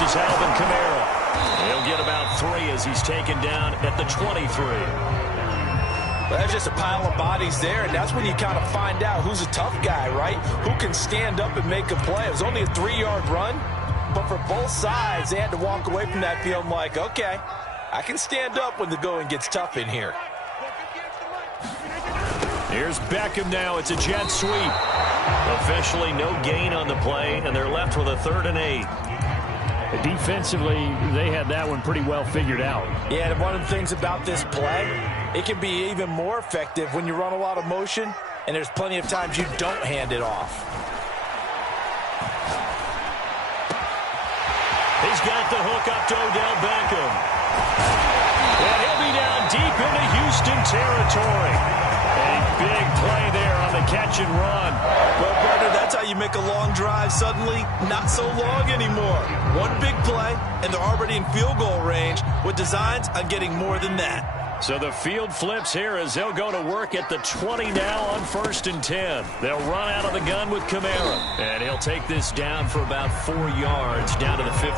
This is Alvin Kamara. He'll get about 3 as he's taken down at the 23. Well, that's just a pile of bodies there, and that's when you kind of find out who's a tough guy, right? Who can stand up and make a play. It was only a 3-yard run, but for both sides, they had to walk away from that feeling like, okay, I can stand up when the going gets tough in here. Here's Beckham now. It's a jet sweep. Officially no gain on the play, and they're left with a 3rd and 8. Defensively, they had that one pretty well figured out. Yeah, and one of the things about this play, it can be even more effective when you run a lot of motion, and there's plenty of times you don't hand it off. He's got the hook up to Odell Beckham. And he'll be down deep into Houston territory. A big play there on the catch and run. Well, partner, that's how you make a long drive suddenly not so long anymore. One big play, and they're already in field goal range with designs on getting more than that. So the field flips here as they'll go to work at the 20 now on 1st and 10. They'll run out of the gun with Kamara. And he'll take this down for about 4 yards down to the 15.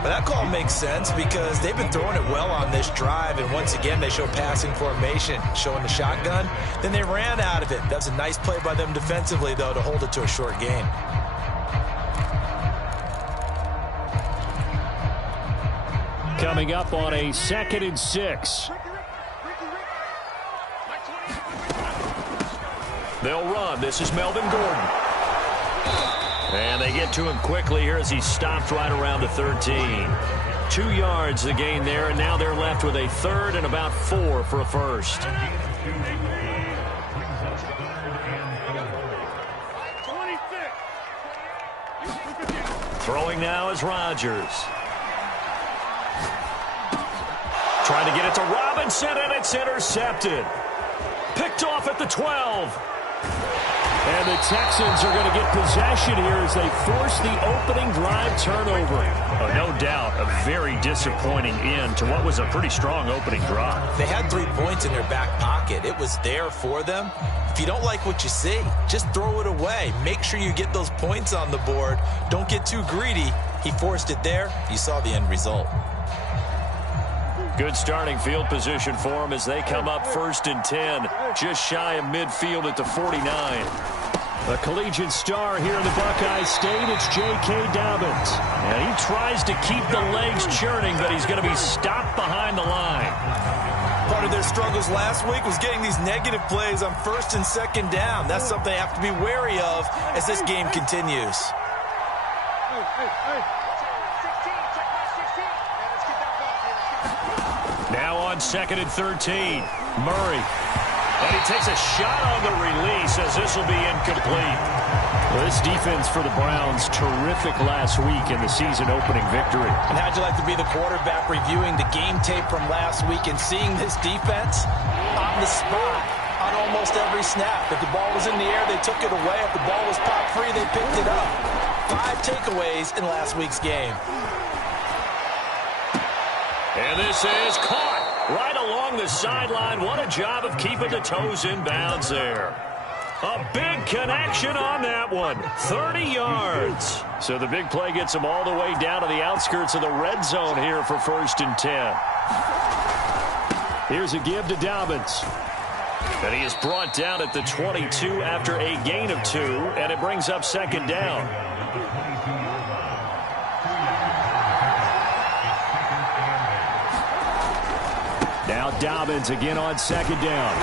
But that call makes sense because they've been throwing it well on this drive, and once again they show passing formation, showing the shotgun. Then they ran out of it. That was a nice play by them defensively, though, to hold it to a short gain. Coming up on a 2nd and 6. They'll run. This is Melvin Gordon. And they get to him quickly here as he stopped right around the 13. 2 yards the gain there, and now they're left with a 3rd and about 4 for a first. Throwing now is Rodgers. Trying to get it to Robinson, and it's intercepted. Picked off at the 12. And the Texans are going to get possession here as they force the opening drive turnover. Oh, no doubt, a very disappointing end to what was a pretty strong opening drive. They had 3 points in their back pocket. It was there for them. If you don't like what you see, just throw it away. Make sure you get those points on the board. Don't get too greedy. He forced it there. You saw the end result. Good starting field position for them as they come up 1st and 10, just shy of midfield at the 49. A collegiate star here in the Buckeye State, it's J.K. Dobbins. And he tries to keep the legs churning, but he's going to be stopped behind the line. Part of their struggles last week was getting these negative plays on 1st and 2nd down. That's something they have to be wary of as this game continues. Now on 2nd and 13, Murray. And he takes a shot on the release as this will be incomplete. Well, this defense for the Browns, terrific last week in the season-opening victory. And how'd you like to be the quarterback reviewing the game tape from last week and seeing this defense on the spot on almost every snap? If the ball was in the air, they took it away. If the ball was popped free, they picked it up. 5 takeaways in last week's game. And this is caught right along the sideline. What a job of keeping the toes in bounds there. A big connection on that one. 30 yards. So the big play gets them all the way down to the outskirts of the red zone here for 1st and 10. Here's a give to Dobbins. And he is brought down at the 22 after a gain of 2, and it brings up 2nd down. Now Dobbins again on 2nd down.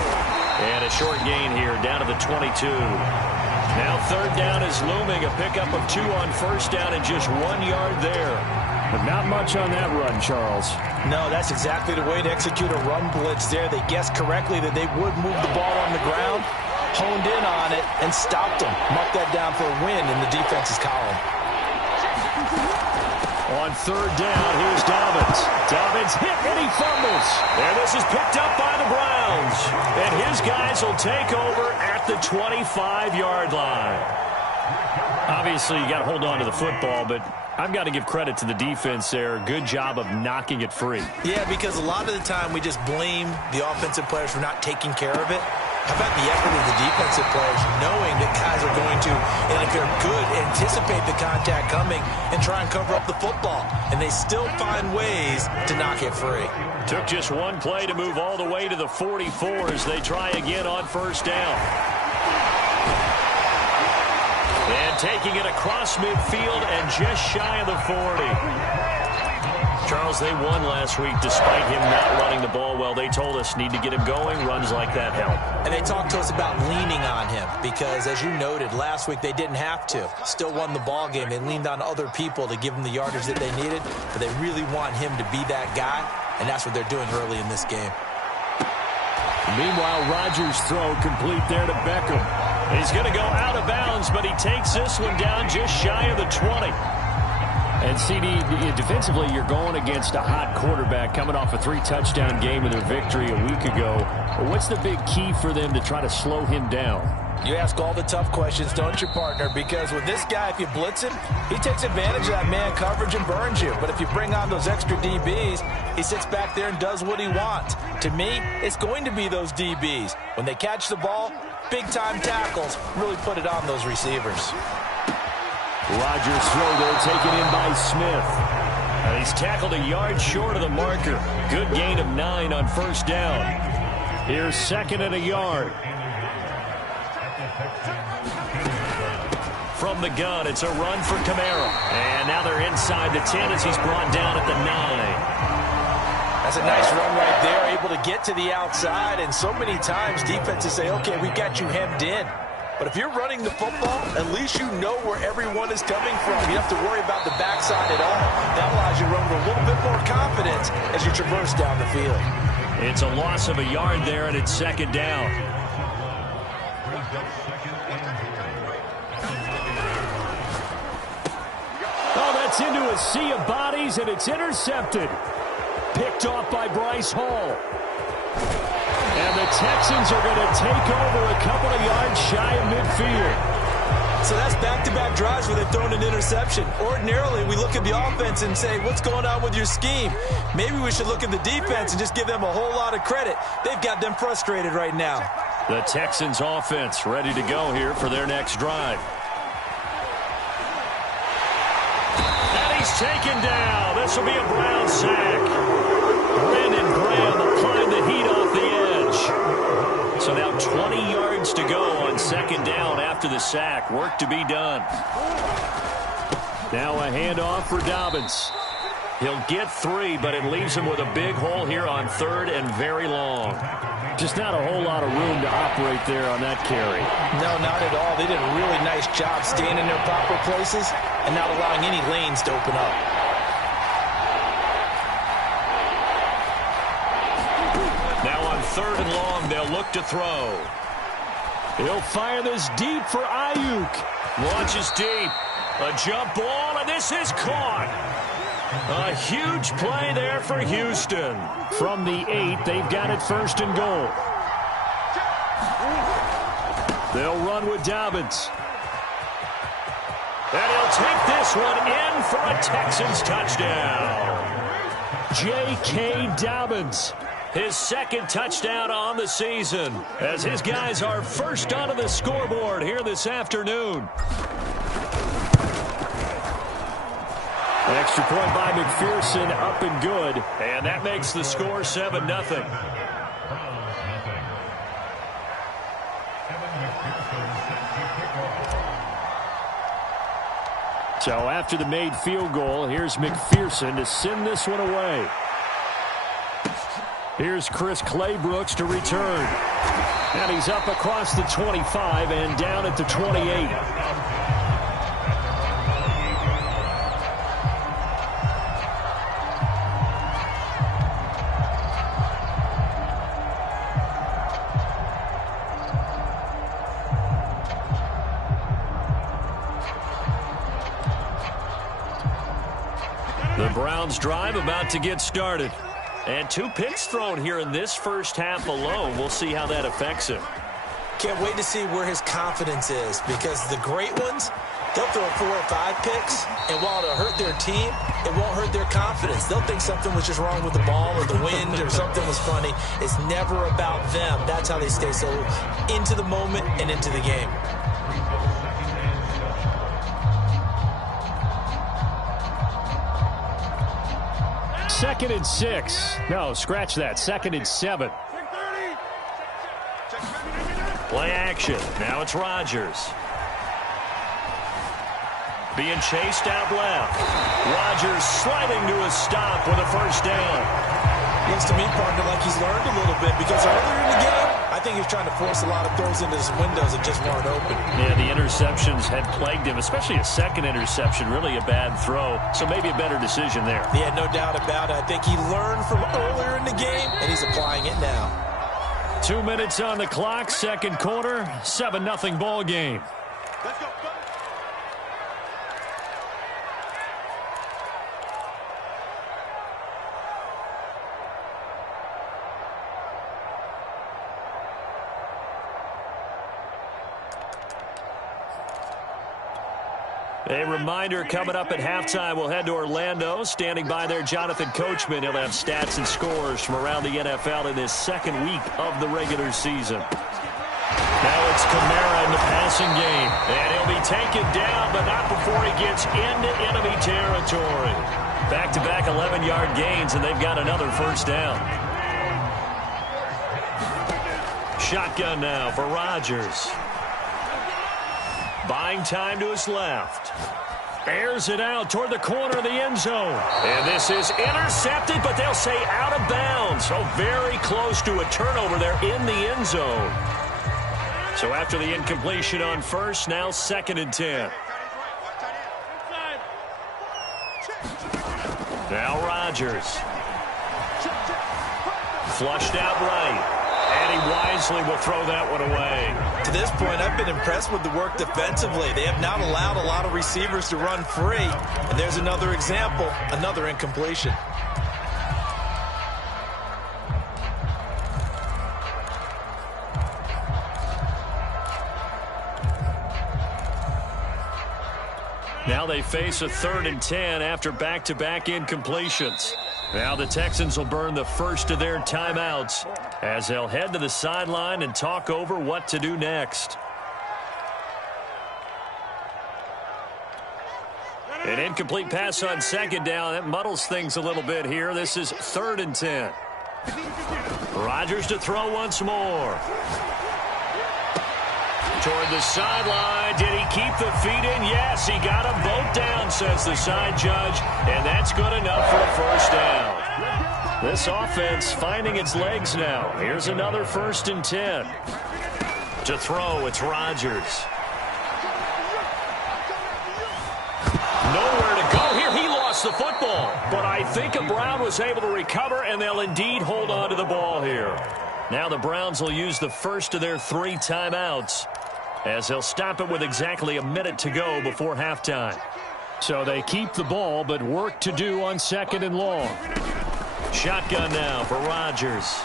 And a short gain here down to the 22. Now 3rd down is looming. A pickup of 2 on 1st down and just 1 yard there. But not much on that run, Charles. No, that's exactly the way to execute a run blitz there. They guessed correctly that they would move the ball on the ground, honed in on it, and stopped them. Mark that down for a win in the defense's column. On 3rd down, here's Dobbins. Dobbins hit and he fumbles. And this is picked up by the Browns. And his guys will take over at the 25-yard line. Obviously, you got to hold on to the football, but I've got to give credit to the defense there. Good job of knocking it free. Yeah, because a lot of the time we just blame the offensive players for not taking care of it. How about the effort of the defensive players knowing that guys are going to, and if they're good, anticipate the contact coming and try and cover up the football. And they still find ways to knock it free. Took just one play to move all the way to the 44 as they try again on first down. And taking it across midfield and just shy of the 40. Charles, they won last week despite him not running the ball well. They told us need to get him going. Runs like that help. And they talked to us about leaning on him because, as you noted, last week they didn't have to. Still won the ball game. They leaned on other people to give them the yardage that they needed, but they really want him to be that guy, and that's what they're doing early in this game. Meanwhile, Rodgers' throw complete there to Beckham. He's going to go out of bounds, but he takes this one down just shy of the 20. And, CD, defensively, you're going against a hot quarterback coming off a 3-touchdown game in their victory a week ago. What's the big key for them to try to slow him down? You ask all the tough questions, don't you, partner? Because with this guy, if you blitz him, he takes advantage of that man coverage and burns you. But if you bring on those extra DBs, he sits back there and does what he wants. To me, it's going to be those DBs. When they catch the ball, big-time tackles really put it on those receivers. Rodgers' throw there taken in by Smith. And he's tackled a yard short of the marker. Good gain of 9 on first down. Here's 2nd and a yard. From the gun, it's a run for Kamara. And now they're inside the 10 as he's brought down at the 9. That's a nice run right there, able to get to the outside. And so many times defenses say, okay, we've got you hemmed in. But if you're running the football, at least you know where everyone is coming from. You don't have to worry about the backside at all. That allows you to run with a little bit more confidence as you traverse down the field. It's a loss of a yard there, and it's 2nd down. Oh, that's into a sea of bodies, and it's intercepted. Picked off by Bryce Hall. And the Texans are going to take over a couple of yards shy of midfield. So that's back-to-back drives where they've thrown an interception. Ordinarily, we look at the offense and say, what's going on with your scheme? Maybe we should look at the defense and just give them a whole lot of credit. They've got them frustrated right now. The Texans offense ready to go here for their next drive. And he's taken down. This will be a Brown sack. Brandon Graham applying the heat off the edge. So now 20 yards to go on 2nd down after the sack. Work to be done. Now a handoff for Dobbins. He'll get 3, but it leaves him with a big hole here on 3rd and very long. Just not a whole lot of room to operate there on that carry. No, not at all. They did a really nice job staying in their proper places and not allowing any lanes to open up. Now on 3rd and long, they'll look to throw. He'll fire this deep for Ayuk. Launches deep. A jump ball, and this is caught. A huge play there for Houston. From the 8, they've got it 1st and goal. They'll run with Dobbins. And he'll take this one in for a Texans touchdown. J.K. Dobbins. His 2nd touchdown on the season as his guys are first onto the scoreboard here this afternoon. Extra point by McPherson, up and good. And that makes the score 7-0. So after the made field goal, here's McPherson to send this one away. Here's Chris Claybrooks to return. And he's up across the 25 and down at the 28. The Browns drive about to get started. And 2 picks thrown here in this first half alone. We'll see how that affects him. Can't wait to see where his confidence is, because the great ones, They'll throw 4 or 5 picks, and while it'll hurt their team, it won't hurt their confidence. They'll think something was just wrong with the ball or the wind or something was funny. It's never about them. That's how they stay so into the moment and into the game. Second and 6. No, scratch that. Second and 7. Play action. Now it's Rodgers. Being chased out left. Rodgers sliding to a stop with a first down. Looks to me, partner, like he's learned a little bit because earlier in the game, I think he was trying to force a lot of throws into his windows that just weren't open. Yeah, the interceptions had plagued him, especially a second interception. Really a bad throw, so maybe a better decision there. Yeah, no doubt about it. I think he learned from earlier in the game, and he's applying it now. 2 minutes on the clock, second quarter, 7-0 ball game. Let's go. A reminder coming up at halftime, we'll head to Orlando. Standing by there, Jonathan Coachman. He'll have stats and scores from around the NFL in this second week of the regular season. Now it's Kamara in the passing game. And he'll be taken down, but not before he gets into enemy territory. Back-to-back 11-yard gains, and they've got another first down. Shotgun now for Rodgers. Buying time to his left. Airs it out toward the corner of the end zone. And this is intercepted, but they'll say out of bounds. So very close to a turnover there in the end zone. So after the incompletion on first, now second and 10. Now Rodgers. Flushed out right. And he wisely will throw that one away. To this point, I've been impressed with the work defensively. They have not allowed a lot of receivers to run free. And there's another example, another incompletion. Now they face a 3rd and 10 after back-to-back incompletions. Now the Texans will burn the first of their timeouts as they'll head to the sideline and talk over what to do next. An incomplete pass on second down. That muddles things a little bit here. This is 3rd and 10. Rodgers to throw once more. Toward the sideline. Did he keep the feet in? Yes, he got them both down, says the side judge. And that's good enough for a first down. This offense finding its legs now. Here's another 1st and 10. To throw, it's Rodgers. Nowhere to go here. He lost the football. But I think Brown was able to recover, and they'll indeed hold on to the ball here. Now the Browns will use the first of their 3 timeouts, as they'll stop it with exactly a minute to go before halftime. So they keep the ball, but work to do on 2nd and long. Shotgun now for Rodgers.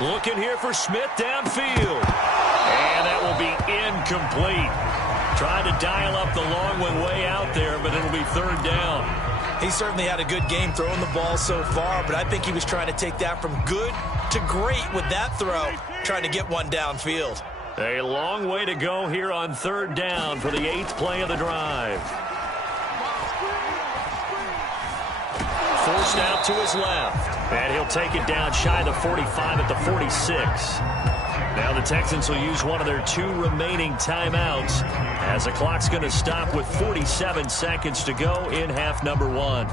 Looking here for Smith downfield. And that will be incomplete. Trying to dial up the long one way out there, but it'll be 3rd down. He certainly had a good game throwing the ball so far, but I think he was trying to take that from good to great with that throw, trying to get one downfield. A long way to go here on 3rd down for the 8th play of the drive. Forced out to his left. And he'll take it down shy of the 45 at the 46. Now the Texans will use one of their 2 remaining timeouts, as the clock's going to stop with 47 seconds to go in half number 1.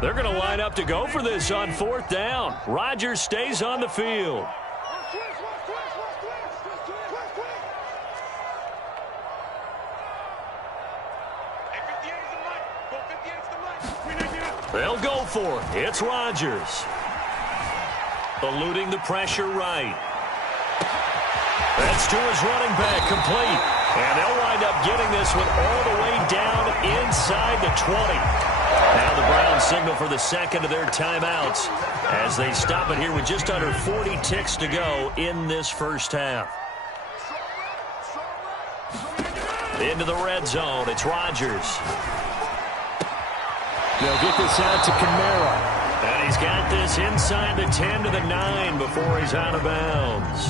They're going to line up to go for this on 4th down. Rodgers stays on the field. They'll go for it. It's Rodgers. Eluding the pressure right. That's to his running back, complete. And they'll wind up getting this one all the way down inside the 20. Now the Browns signal for the second of their timeouts as they stop it here with just under 40 ticks to go in this first half. Into the red zone, it's Rodgers. They'll get this out to Kamara. And he's got this inside the 10 to the 9 before he's out of bounds.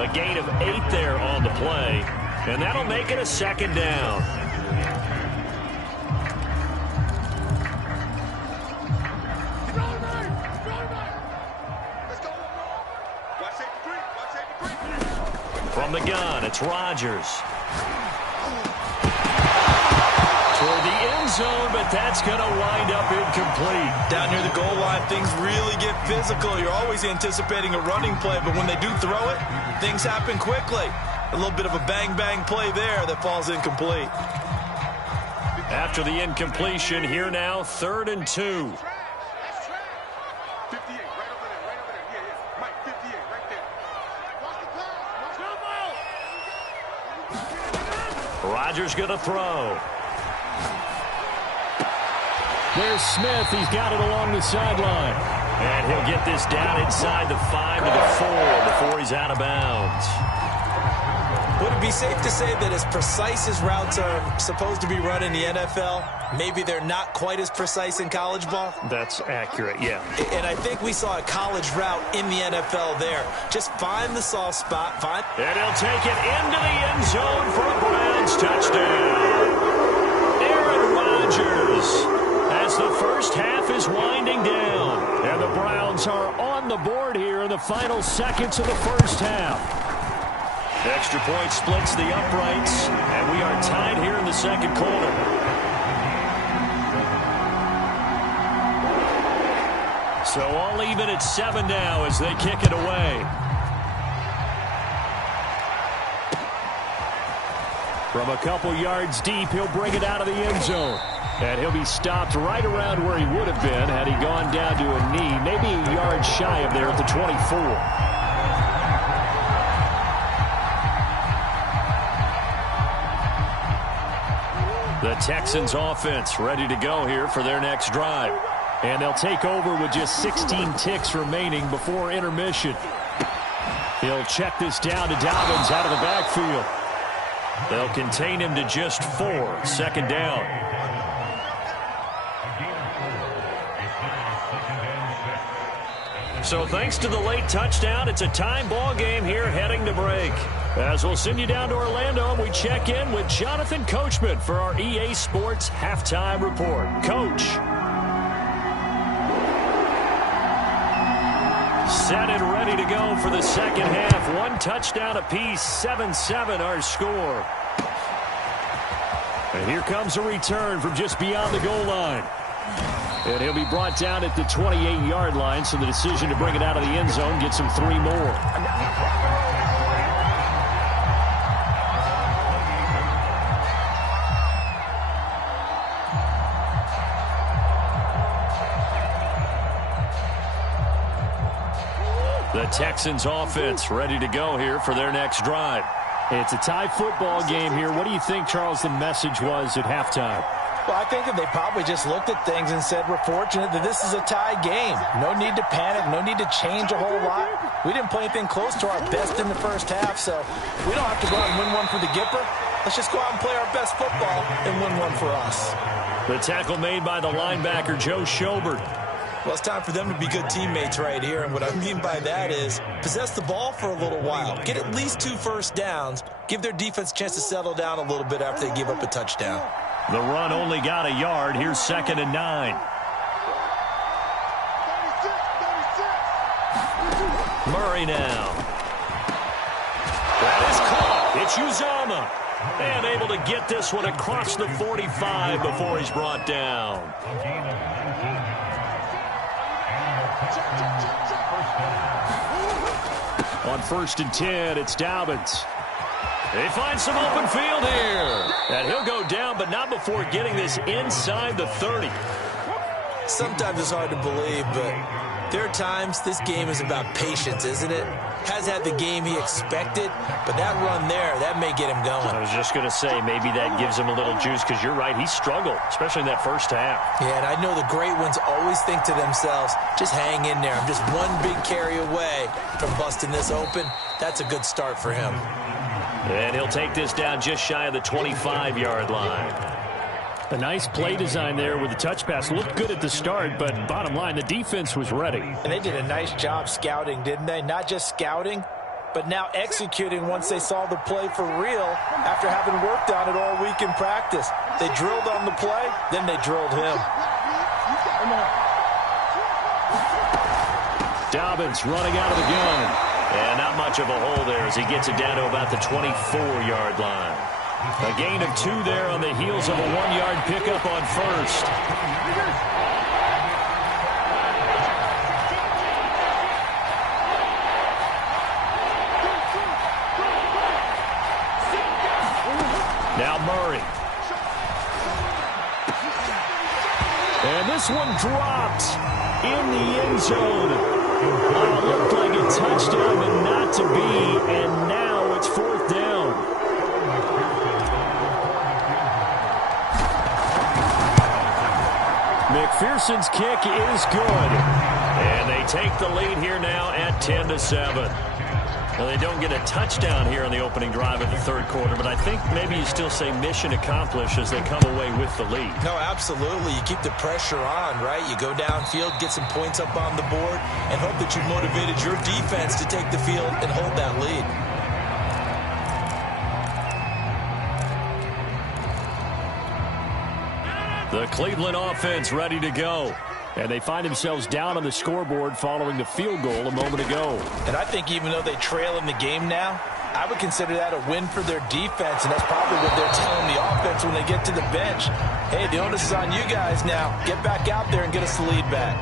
A gain of 8 there on the play, and that'll make it a second down. From the gun, it's Rodgers. Toward the end zone, but that's going to wind up incomplete. Down near the goal line, things really get physical. You're always anticipating a running play, but when they do throw it, things happen quickly. A little bit of a bang-bang play there that falls incomplete. After the incompletion, here now, 3rd and 2. Rodgers going to throw. There's Smith. He's got it along the sideline. And he'll get this down inside the 5 to the 4 before he's out of bounds. Would it be safe to say that as precise as routes are supposed to be run in the NFL, maybe they're not quite as precise in college ball? That's accurate, yeah. And I think we saw a college route in the NFL there. Just find the soft spot. And he'll take it into the end zone for a Browns touchdown. Aaron Rodgers, as the first half is winding down. And the Browns are on the board here in the final seconds of the first half. Extra point splits the uprights, and we are tied here in the second quarter. So all even at 7 now as they kick it away. From a couple yards deep, he'll bring it out of the end zone. And he'll be stopped right around where he would have been had he gone down to a knee, maybe a yard shy of there at the 24. The Texans offense ready to go here for their next drive. And they'll take over with just 16 ticks remaining before intermission. He'll check this down to Dobbins out of the backfield. They'll contain him to just 4. 2nd down. So thanks to the late touchdown, it's a time ball game here heading to break. As we'll send you down to Orlando, we check in with Jonathan Coachman for our EA Sports Halftime Report. Coach. Set and ready to go for the second half. 1 touchdown apiece, 7-7 our score. And here comes a return from just beyond the goal line. And he'll be brought down at the 28-yard line, so the decision to bring it out of the end zone gets him 3 more. The Texans offense ready to go here for their next drive. It's a tie football game here. What do you think, Charles, the message was at halftime? Well, I think that they probably just looked at things and said, we're fortunate that this is a tie game. No need to panic. No need to change a whole lot. We didn't play anything close to our best in the first half, so we don't have to go out and win one for the Gipper. Let's just go out and play our best football and win one for us. The tackle made by the linebacker, Joe Schobert. Well, it's time for them to be good teammates right here, and what I mean by that is possess the ball for a little while. Get at least 2 first downs. Give their defense a chance to settle down a little bit after they give up a touchdown. The run only got a yard. Here's 2nd and 9. Murray now. That is caught. It's Uzomah. And able to get this one across the 45 before he's brought down. On 1st and 10, it's Dobbins. They find some open field here. And he'll go down, but not before getting this inside the 30. Sometimes it's hard to believe, but there are times this game is about patience, isn't it? has had the game he expected, but that run there, that may get him going. I was just going to say, maybe that gives him a little juice, because you're right, he struggled, especially in that first half. Yeah, and I know the great ones always think to themselves, just hang in there. I'm just one big carry away from busting this open. That's a good start for him. And he'll take this down just shy of the 25-yard line. A nice play design there with the touch pass. Looked good at the start, but bottom line, the defense was ready. And they did a nice job scouting, didn't they? Not just scouting, but now executing once they saw the play for real after having worked on it all week in practice. They drilled on the play, then they drilled him. Dobbins running out of the gun. And not much of a hole there as he gets it down to about the 24-yard line. A gain of 2 there on the heels of a 1-yard pickup on first. Now Murray. And this one dropped in the end zone. Looked like a touchdown, but not to be, and now it's 4th down. McPherson's kick is good. And they take the lead here now at 10-7. Now, they don't get a touchdown here on the opening drive of the third quarter, but I think maybe you still say mission accomplished as they come away with the lead. No, absolutely. You keep the pressure on, right? You go downfield, get some points up on the board, and hope that you've motivated your defense to take the field and hold that lead. The Cleveland offense ready to go. And they find themselves down on the scoreboard following the field goal a moment ago. And I think even though they trail in the game now, I would consider that a win for their defense, and that's probably what they're telling the offense when they get to the bench. Hey, the onus is on you guys now. Get back out there and get us the lead back.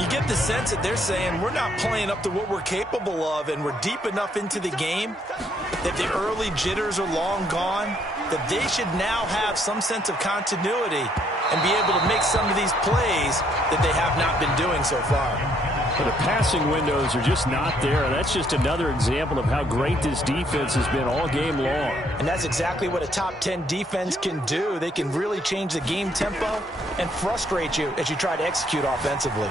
You get the sense that they're saying we're not playing up to what we're capable of, and we're deep enough into the game that the early jitters are long gone, that they should now have some sense of continuity and be able to make some of these plays that they have not been doing so far. But the passing windows are just not there. And that's just another example of how great this defense has been all game long. And that's exactly what a top 10 defense can do. They can really change the game tempo and frustrate you as you try to execute offensively.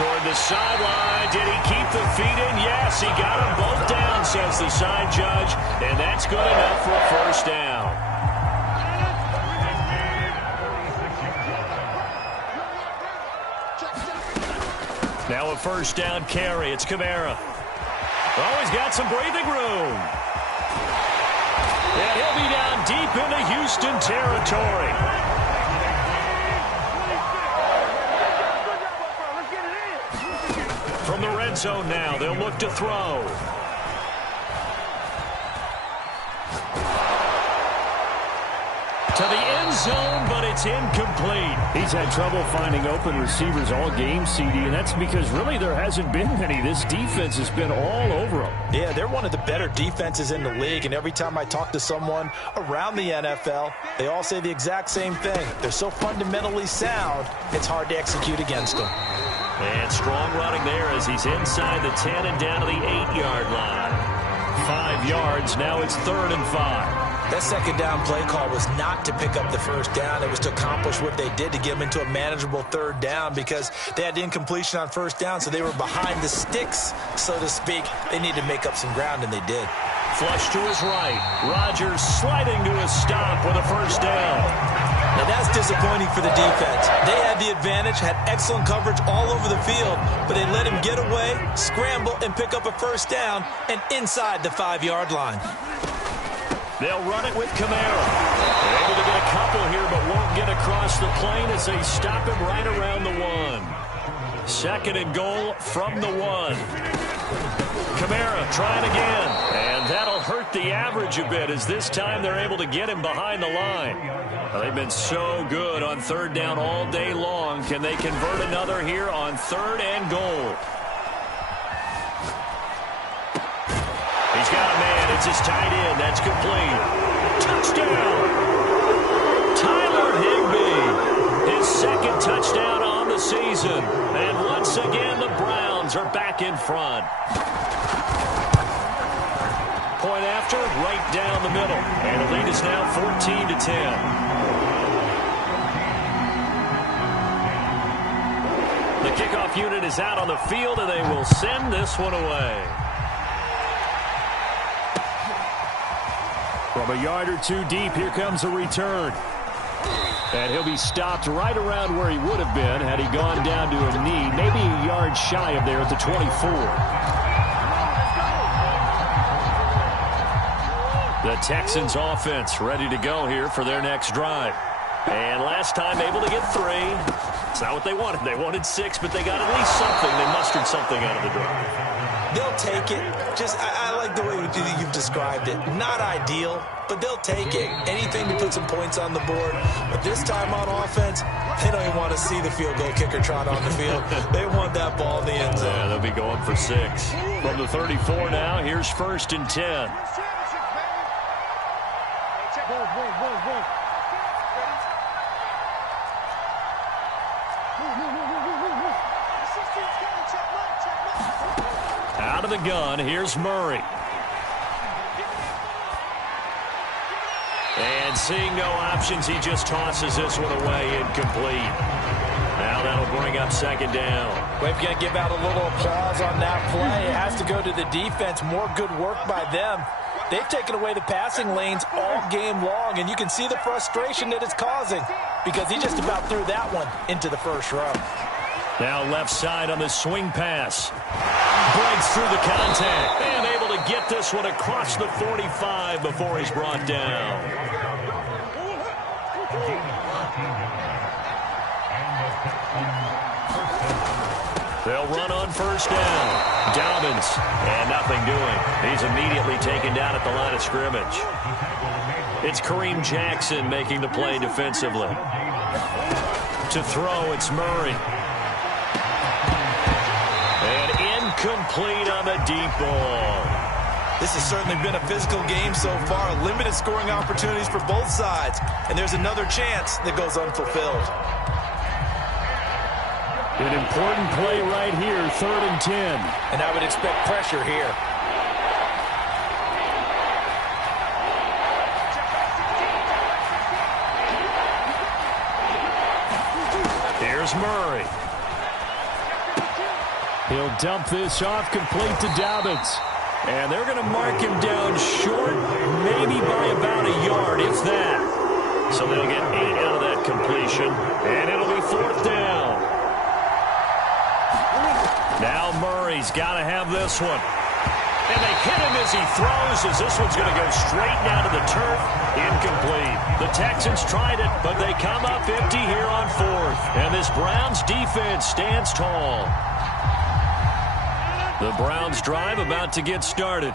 Toward the sideline. Did he keep the feet in? Yes, he got them both down, says the side judge. And that's good enough for a first down. Now a first down carry. It's Kamara. Oh, he's got some breathing room. And he'll be down deep into Houston territory. From the red zone now, they'll look to throw. To the end zone, but it's incomplete. He's had trouble finding open receivers all game, CD, and that's because really there hasn't been many. This defense has been all over them. Yeah, they're one of the better defenses in the league, and every time I talk to someone around the NFL, they all say the exact same thing. They're so fundamentally sound, it's hard to execute against them. And strong running there as he's inside the 10 and down to the 8-yard line. 5 yards, now it's 3rd and 5. That second down play call was not to pick up the first down. It was to accomplish what they did to get them into a manageable 3rd down because they had incompletion on first down, so they were behind the sticks, so to speak. They needed to make up some ground, and they did. Flush to his right. Rodgers sliding to a stop with a first down. Now that's disappointing for the defense. They had the advantage, had excellent coverage all over the field, but they let him get away, scramble, and pick up a first down, and inside the 5-yard line. They'll run it with Kamara. They're able to get a couple here, but won't get across the plane as they stop him right around the 1. 2nd and goal from the 1. Kamara trying again. And that'll hurt the average a bit as this time they're able to get him behind the line. Well, they've been so good on 3rd down all day long. Can they convert another here on 3rd and goal? He's got a man. It's his tight end. That's complete. Touchdown! Tyler Higbee. His 2nd touchdown on the season. And once again, the Browns Texans are back in front. Point after, right down the middle. And the lead is now 14-10. The kickoff unit is out on the field, and they will send this one away. From a yard or two deep, here comes a return. And he'll be stopped right around where he would have been had he gone down to a knee, maybe a yard shy of there at the 24. The Texans offense ready to go here for their next drive. And last time able to get 3. It's not what they wanted. They wanted 6, but they got at least something. They mustered something out of the drive. They'll take it. I like the way you've described it. Not ideal, but they'll take it. Anything to put some points on the board. But this time on offense, they don't even want to see the field goal kicker trot on the field. They want that ball in the end zone. Yeah, they'll be going for 6. From the 34 now, here's 1st and 10. Out of the gun, here's Murray. And seeing no options, he just tosses this one away, incomplete. Now that'll bring up 2nd down. We're going to give out a little applause on that play. It has to go to the defense. More good work by them. They've taken away the passing lanes all game long, and you can see the frustration that it's causing because he just about threw that one into the first row. Now left side on the swing pass. Breaks through the contact. And able to get this one across the 45 before he's brought down. They'll run on 1st down. Dobbins, and nothing doing. He's immediately taken down at the line of scrimmage. It's Kareem Jackson making the play defensively. To throw, it's Murray. And incomplete on the deep ball. This has certainly been a physical game so far. Limited scoring opportunities for both sides. And there's another chance that goes unfulfilled. An important play right here, 3rd and 10. And I would expect pressure here. Here's Murray. He'll dump this off, complete to Dobbins. And they're going to mark him down short, maybe by about a yard, if that. So they'll get 8 out of that completion, and it'll be 4th down. Now Murray's got to have this one. And they hit him as he throws, as this one's going to go straight down to the turf. Incomplete. The Texans tried it, but they come up empty here on 4th. And this Browns defense stands tall. The Browns drive about to get started.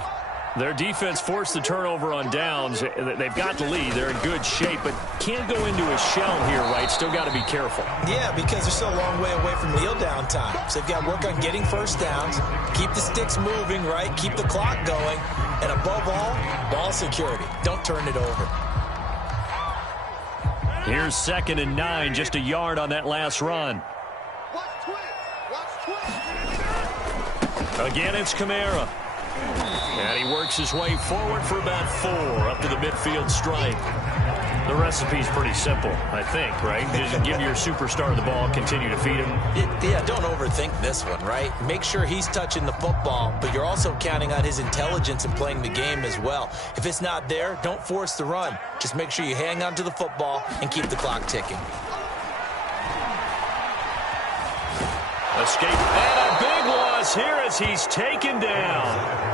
Their defense forced the turnover on downs. They've got the lead. They're in good shape, but can't go into a shell here, right? Still got to be careful. Yeah, because they're still a long way away from kneel down time. So they've got to work on getting 1st downs, keep the sticks moving, right? Keep the clock going. And above all, ball security. Don't turn it over. Here's 2nd and 9, just a yard on that last run. Again, it's Kamara. And he works his way forward for about 4 up to the midfield stripe. The recipe's pretty simple, I think, right? Just give your superstar the ball, continue to feed him. Yeah, don't overthink this one, right? Make sure he's touching the football, but you're also counting on his intelligence in playing the game as well. If it's not there, don't force the run. Just make sure you hang on to the football and keep the clock ticking. Escape, and a big loss here as he's taken down.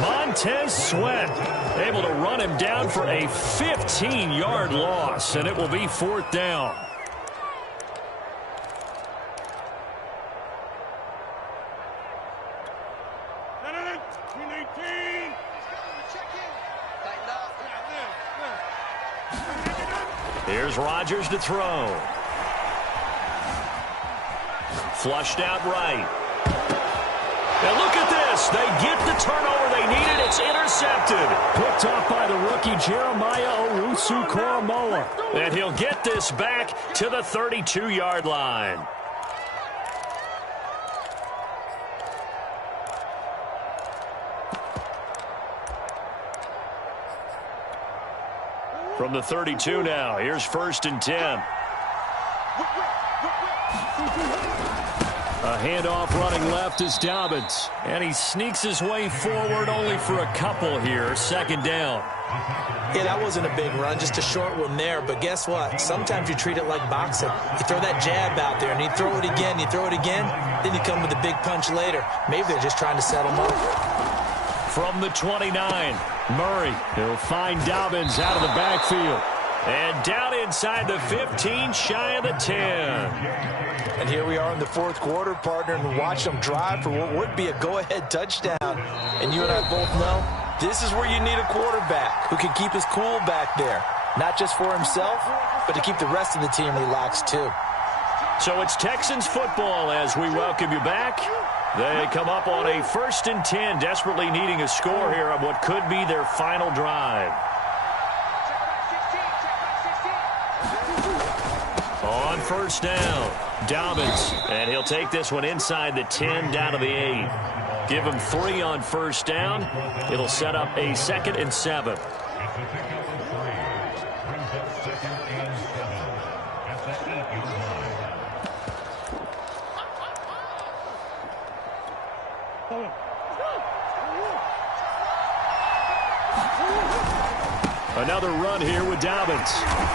Montez Sweat able to run him down for a 15-yard loss, and it will be 4th down. Here's Rodgers to throw. Flushed out right. And look at this. They get the turnover they needed. It's intercepted. Picked off by the rookie Jeremiah Owusu-Koramoah. And he'll get this back to the 32-yard line. From the 32 now, here's 1st and 10. A handoff running left is Dobbins. And he sneaks his way forward only for a couple here. 2nd down. Yeah, that wasn't a big run, just a short one there. But guess what? Sometimes you treat it like boxing. You throw that jab out there, and you throw it again, then you come with a big punch later. Maybe they're just trying to set him up. From the 29, Murray. He'll find Dobbins out of the backfield. And down inside the 15, shy of the 10. And here we are in the 4th quarter, partner, and watch them drive for what would be a go-ahead touchdown. And you and I both know this is where you need a quarterback who can keep his cool back there. Not just for himself, but to keep the rest of the team relaxed too. So it's Texans football as we welcome you back. They come up on a 1st and 10, desperately needing a score here on what could be their final drive. On 1st down, Dobbins, and he'll take this one inside the 10 down to the 8. Give him 3 on 1st down. It'll set up a 2nd and 7. Another run here with Dobbins.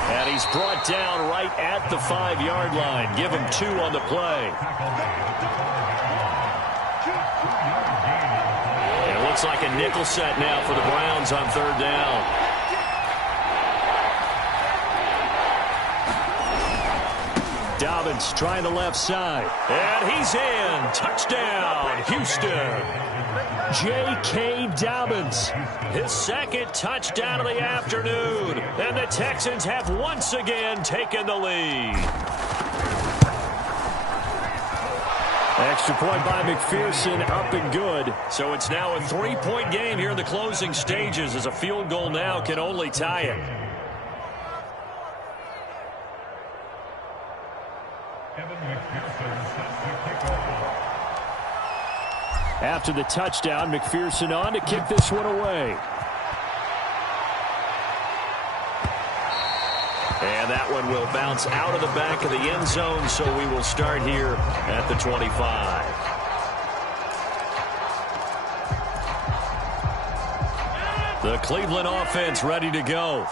And he's brought down right at the 5-yard line. Give him 2 on the play. And it looks like a nickel set now for the Browns on 3rd down. Dobbins trying the left side. And he's in. Touchdown, Houston. J.K. Dobbins. His 2nd touchdown of the afternoon. And the Texans have once again taken the lead. Extra point by McPherson, up and good. So it's now a 3-point game here in the closing stages, as a field goal now can only tie it. After the touchdown, McPherson on to kick this one away. And that one will bounce out of the back of the end zone, so we will start here at the 25. The Cleveland offense ready to go.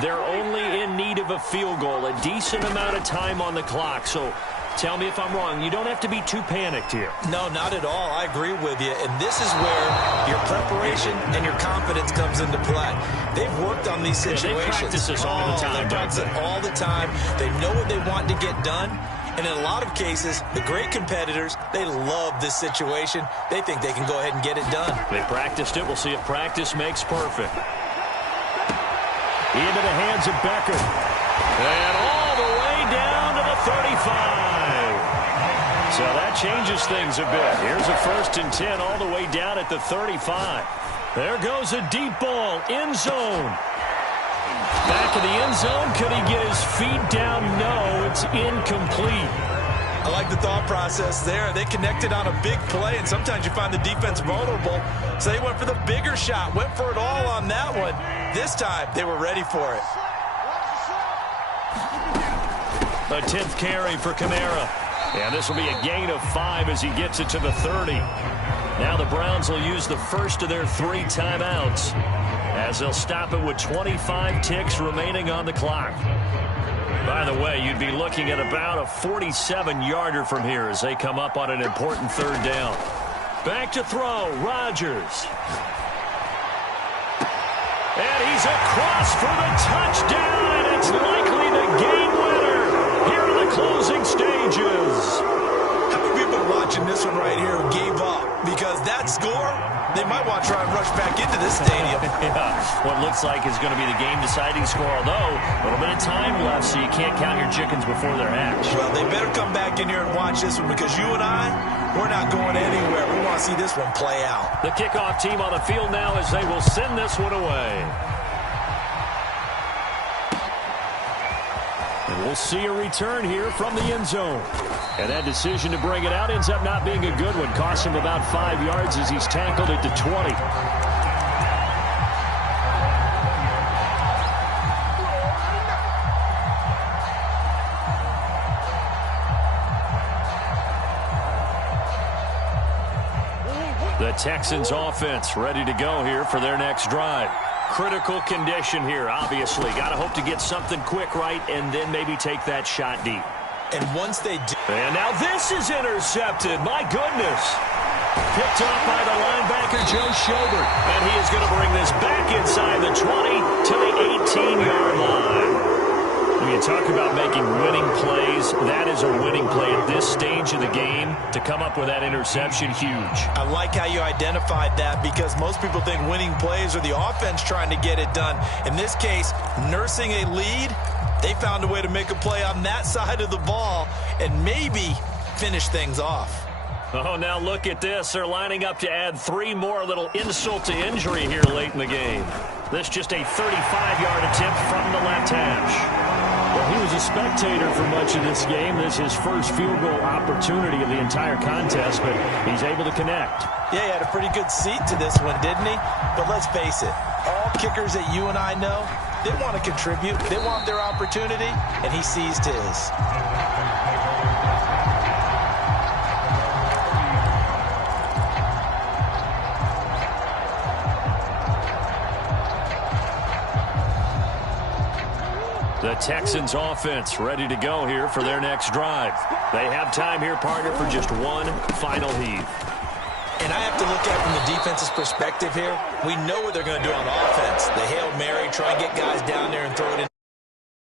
They're only in need of a field goal, a decent amount of time on the clock, so tell me if I'm wrong. You don't have to be too panicked here. No, not at all. I agree with you. And this is where your preparation and your confidence comes into play. They've worked on these situations. They practice this all the time. They practice it all the time. They know what they want to get done. And in a lot of cases, the great competitors, they love this situation. They think they can go ahead and get it done. They practiced it. We'll see if practice makes perfect. Into the hands of Becker. And all the way down to the 35. So that changes things a bit. Here's a 1st and 10 all the way down at the 35. There goes a deep ball, end zone. Back of the end zone. Could he get his feet down? No, it's incomplete. I like the thought process there. They connected on a big play, and sometimes you find the defense vulnerable. So they went for the bigger shot, went for it all on that one. This time, they were ready for it. A 10th carry for Kamara. And this will be a gain of 5 as he gets it to the 30. Now the Browns will use the first of their 3 timeouts, as they'll stop it with 25 ticks remaining on the clock. By the way, you'd be looking at about a 47-yarder from here as they come up on an important 3rd down. Back to throw, Rodgers. And he's across for the touchdown, and it's likely the game winner here in the closing stages. How many people are watching this one right here who gave up? Because that score, they might want to try and rush back into this stadium. Yeah, what looks like is going to be the game-deciding score, although a little bit of time left, so you can't count your chickens before they're hatched. Well, they better come back in here and watch this one, because you and I, we're not going anywhere. We want to see this one play out. The kickoff team on the field now as they will send this one away. And we'll see a return here from the end zone. And that decision to bring it out ends up not being a good one. Costs him about 5 yards as he's tackled at the 20. The Texans offense ready to go here for their next drive. Critical condition here, obviously. Got to hope to get something quick right and then maybe take that shot deep. And once they do... And now this is intercepted. My goodness. Picked off by the linebacker, Joe Schobert. And he is going to bring this back inside the 20 to the 18-yard line. When you talk about making winning plays, that is a winning play at this stage of the game. To come up with that interception, huge. I like how you identified that because most people think winning plays are the offense trying to get it done. In this case, nursing a lead, they found a way to make a play on that side of the ball and maybe finish things off. Oh, now look at this. They're lining up to add 3 more, little insult to injury here late in the game. This just a 35-yard attempt from the left hash. Well, he was a spectator for much of this game. This is his first field goal opportunity of the entire contest, but he's able to connect. Yeah, he had a pretty good seat to this one, didn't he? But let's face it, all kickers that you and I know, they want to contribute. They want their opportunity, and he seized his. The Texans offense ready to go here for their next drive. They have time here, partner, for just one final heave. And I have to look at it from the defense's perspective here. We know what they're going to do on offense. The Hail Mary, try and get guys down there and throw it in.